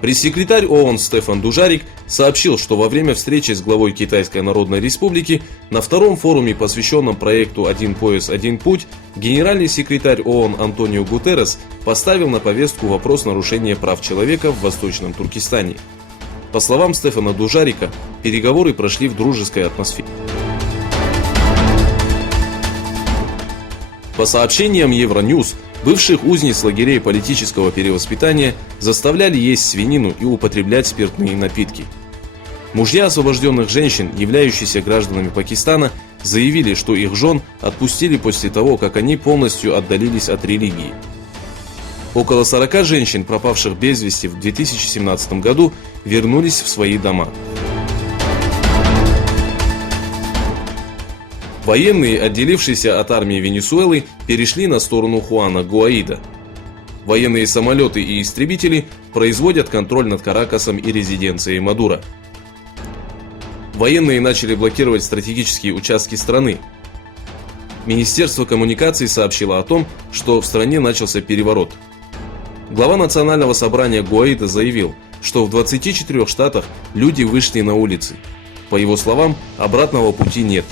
Пресс-секретарь ООН Стефан Дужарик сообщил, что во время встречи с главой Китайской Народной Республики на втором форуме, посвященном проекту «Один пояс, один путь», генеральный секретарь ООН Антонио Гутеррес поставил на повестку вопрос нарушения прав человека в Восточном Туркестане. По словам Стефана Дужарика, переговоры прошли в дружеской атмосфере. По сообщениям Евроньюз, бывших узниц лагерей политического перевоспитания заставляли есть свинину и употреблять спиртные напитки. Мужья освобожденных женщин, являющиеся гражданами Пакистана, заявили, что их жен отпустили после того, как они полностью отдалились от религии. Около 40 женщин, пропавших без вести в 2017 году, вернулись в свои дома. Военные, отделившиеся от армии Венесуэлы, перешли на сторону Хуана Гуаида. Военные самолеты и истребители производят контроль над Каракасом и резиденцией Мадуро. Военные начали блокировать стратегические участки страны. Министерство коммуникаций сообщило о том, что в стране начался переворот. Глава Национального собрания Гуаида заявил, что в 24 штатах люди вышли на улицы. По его словам, обратного пути нет.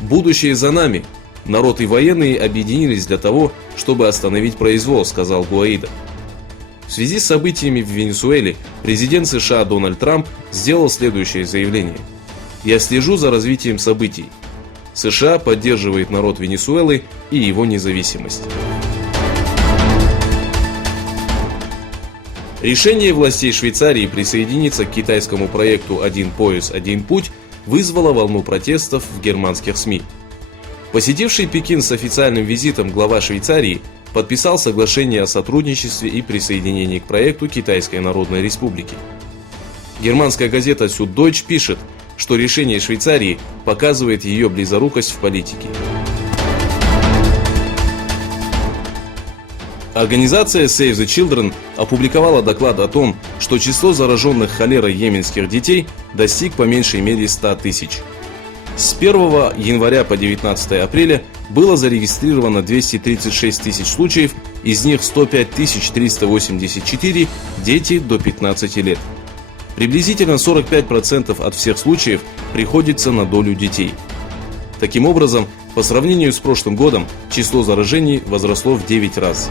«Будущее за нами. Народ и военные объединились для того, чтобы остановить произвол», — сказал Гуаида. В связи с событиями в Венесуэле президент США Дональд Трамп сделал следующее заявление: «Я слежу за развитием событий. США поддерживает народ Венесуэлы и его независимость». Решение властей Швейцарии присоединиться к китайскому проекту «Один пояс, один путь» вызвало волну протестов в германских СМИ. Посетивший Пекин с официальным визитом глава Швейцарии подписал соглашение о сотрудничестве и присоединении к проекту Китайской Народной Республики. Германская газета Süddeutsche пишет, что решение Швейцарии показывает ее близорукость в политике. Организация Save the Children опубликовала доклад о том, что число зараженных холерой йеменских детей достиг по меньшей мере 100 тысяч. С 1 января по 19 апреля было зарегистрировано 236 тысяч случаев, из них 105 384 дети до 15 лет. Приблизительно 45% от всех случаев приходится на долю детей. Таким образом, по сравнению с прошлым годом, число заражений возросло в 9 раз.